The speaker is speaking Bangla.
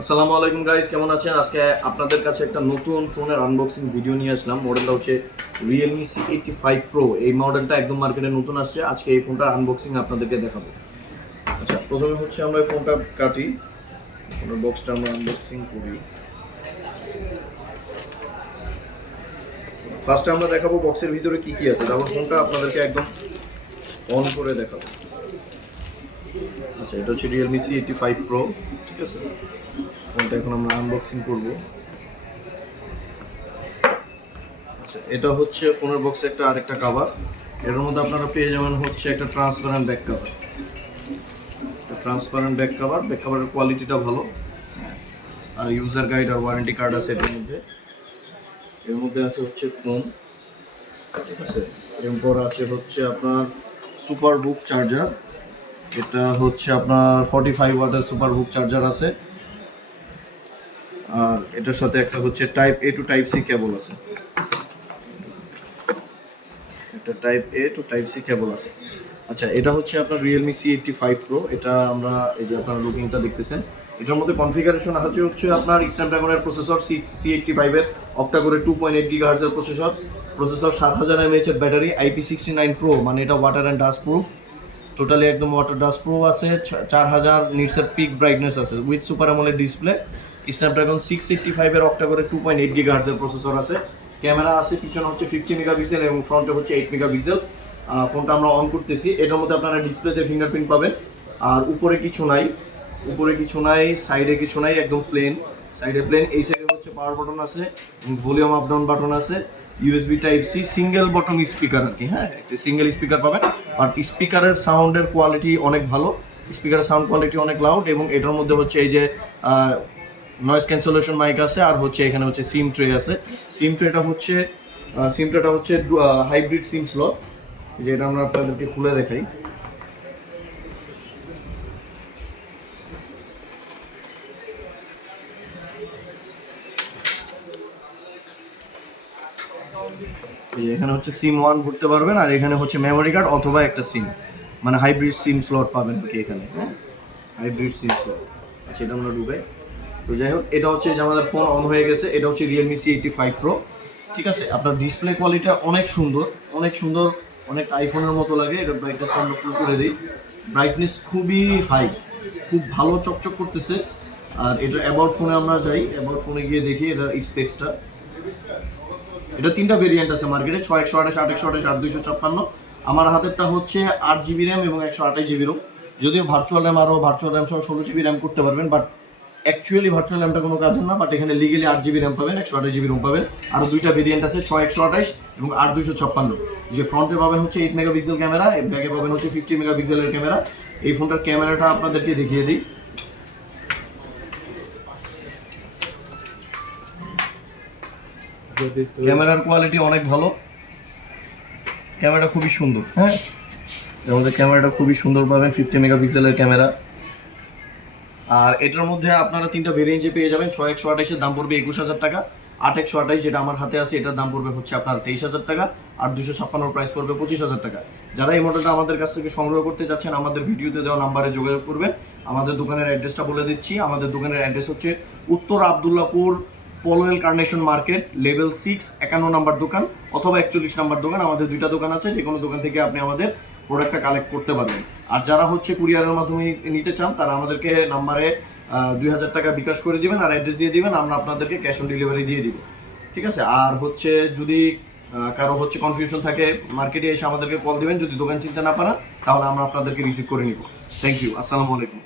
আসসালামু আলাইকুম গাইস, কেমন আছেন? আজকে আপনাদের কাছে একটা নতুন ফোনের আনবক্সিং ভিডিও নিয়ে আসলাম। মডেলটা হচ্ছে Realme C85 Pro। এই মডেলটা একদম মার্কেটে নতুন আসছে। আজকে এই ফোনটার আনবক্সিং আপনাদেরকে দেখাবো। আচ্ছা, প্রথমে হচ্ছে আমরা এই ফোনটা কাটি, ফোনের বক্সটা আমরা আনবক্সিং করি। ফার্স্টে আমরা দেখাবো বক্সের ভিতরে কি কি আছে, তারপর ফোনটা আপনাদেরকে একদম অন করে দেখাবো। আচ্ছা, এটা হচ্ছে Realme C85 Pro, ঠিক আছে। ফোনটা এখন আমরা আনবক্সিং করব। আচ্ছা, এটা হচ্ছে ফোনের বক্সে একটা আরেকটা কভার। এর মধ্যে আপনারা পেয়ে যাবেন হচ্ছে একটা transparent back cover. Transparent back cover, back কভারের কোয়ালিটিটা ভালো। আর ইউজার গাইড আর ওয়ারেন্টি কার্ড আছে এটার মধ্যে। এর মধ্যে আছে হচ্ছে ফোন, ঠিক আছে। এরপর আছে হচ্ছে আপনার সুপার বুক চার্জার। এটা হচ্ছে আপনার 45 ওয়াটের সুপার বুক চার্জার আছে। আর এটার সাথে একটা হচ্ছে টাইপ এ টু টাইপ সি কেবল আছে। একটা টাইপ এ টু টাইপ সি কেবল আছে। আচ্ছা, এটা হচ্ছে আপনার Realme C85 Pro। এটা আমরা এই যে আপনারা লুকিংটা দেখতেছেন, এটার মধ্যে কনফিগারেশন হচ্ছে আপনার স্ন্যাপড্রাগনের প্রসেসর C85 এর অক্টাকোরের 2.8 GHz এর প্রসেসর 7000 mAh এর ব্যাটারি, IP69 Pro, মানে এটা water and dust proof. Totally একদম ওয়াটার ডাস্ট প্রুফ আছে। 4000 নিটসের পিক ব্রাইটনেস আছে with super AMOLED display. Snapdragon 685 এর অক্টাকোরের 2.8 GHz এর প্রসেসর আছে। ক্যামেরা আছে, পিছনে হচ্ছে 50 মেগাপিক্সেল এবং ফ্রন্টে হচ্ছে 8 মেগাপিক্সেল। ফোনটা আমরা অন করতেছি। এটার মধ্যে আপনারা ডিসপ্লেতে ফিঙ্গারপ্রিন্ট পাবেন। আর উপরে কিছু নাই, সাইডে কিছু নাই, একদম প্লেন। সাইডে প্লেন। এই সাইডে হচ্ছে পাওয়ার বাটন আছে, ভলিউম আপ ডাউন বাটন আছে, USB type C, single button speaker আর কি। হ্যাঁ, একটা সিঙ্গেল স্পিকার পাবেন। আর স্পিকারের সাউন্ডের কোয়ালিটি অনেক ভালো। স্পিকারের সাউন্ড কোয়ালিটি অনেক লাউড। এবং এটার মধ্যে হচ্ছে এই যে নয়েজ ক্যান্সেলেশন মাইক আছে। আর হচ্ছে এখানে হচ্ছে সিম ট্রে আছে। সিম ট্রেটা হচ্ছে হাইব্রিড সিম স্লট, যেটা আমরা আপনাদেরকে খুলে দেখাই। এখানে হচ্ছে সিম 1 ভরতে পারবেন, আর এখানে হচ্ছে মেমোরি কার্ড অথবা একটা সিম, মানে হাইব্রিড সিম স্লট পাবেন আর কি এখানে। হ্যাঁ, হাইব্রিড সিম স্লট। আচ্ছা, এটা আমরা ঢুকাই। তো যাই হোক, এটা হচ্ছে যে আমাদের ফোন অন হয়ে গেছে। এটা হচ্ছে Realme C85 Pro, ঠিক আছে। আপনার ডিসপ্লে কোয়ালিটিটা অনেক সুন্দর, অনেক সুন্দর, অনেক আইফোনের মতো লাগে। এটা ব্রাইটনেসটা আমরা ফুল করে দিই। ব্রাইটনেস খুবই হাই, খুব ভালো চকচক করতেছে। আর এটা অ্যাবাউট ফোনে আমরা যাই, অ্যাবাউট ফোনে গিয়ে দেখি এটা স্পেক্সটা। এটা 3টা ভেরিয়েন্ট আছে মার্কেটে, 6128, 828, 8256। আমার হাতেরটা হচ্ছে 8GB র্যাম এবং 128GB রোম। যদিও ভার্চুয়াল র্যাম সহ 16GB র্যাম করতে পারবেন, বাট অ্যাকচুয়ালি ভার্চুয়াল র্যামটা কোনো কাজের না। বাট এখানে লিগেলি 8GB র্যাম পাবেন, 128GB রোম পাবেন। আরও 2টা ভেরিয়েন্ট আছে, 6128 এবং 8256। যে ফ্রন্টে পাবেন হচ্ছে 8 মেগাপিক্সেল ক্যামেরা, ব্যাকে পাবেন হচ্ছে 50 মেগাপিক্সেলের ক্যামেরা। এই ফোনটার ক্যামেরাটা আপনাদেরকে দেখিয়ে দিই। ক্যামেরার কোয়ালিটি অনেক ভালো, ক্যামেরাটা খুবই সুন্দর। হ্যাঁ, আমাদের ক্যামেরাটা খুবই সুন্দর পাবেন, 50 মেগাপিক্সেলের ক্যামেরা। আর এটার মধ্যে আপনারা 3টা ভেরিয়েন্টে পেয়ে যাবেন। 6128-এর দাম পড়বে 21,000 টাকা। 8128, যেটা আমার হাতে আছে, এটার দাম পড়বে হচ্ছে আপনার 23,000 টাকা। আর 256 প্রাইস পড়বে 25,000 টাকা। যারা এই মডেলটা আমাদের কাছ থেকে সংগ্রহ করতে চাচ্ছেন, আমাদের ভিডিওতে দেওয়া নাম্বারে যোগাযোগ করবেন। আমাদের দোকানের অ্যাড্রেসটা বলে দিচ্ছি। আমাদের দোকানের অ্যাড্রেস হচ্ছে উত্তর Abdullahpur, Polwel Carnation Market, level 6, 51 number দোকান অথবা 41 নাম্বার দোকান। আমাদের 2টা দোকান আছে, যে কোনো দোকান থেকে আপনি আমাদের প্রোডাক্টটা কালেক্ট করতে পারবেন। আর যারা হচ্ছে কুরিয়ারের মাধ্যমে নিতে চান, তারা আমাদেরকে নাম্বারে 2000 টাকা বিকাশ করে দিবেন আর অ্যাড্রেস দিয়ে দিবেন, আমরা আপনাদেরকে ক্যাশ অন ডেলিভারি দিয়ে দিব, ঠিক আছে। আর হচ্ছে যদি কারো হচ্ছে কনফিউশন থাকে, মার্কেটে এসে আমাদেরকে কল দিবেন। যদি দোকান চিনতে না পারেন, তাহলে আমরা আপনাদেরকে রিসিভ করে নিব। থ্যাংক ইউ, আসসালামু আলাইকুম।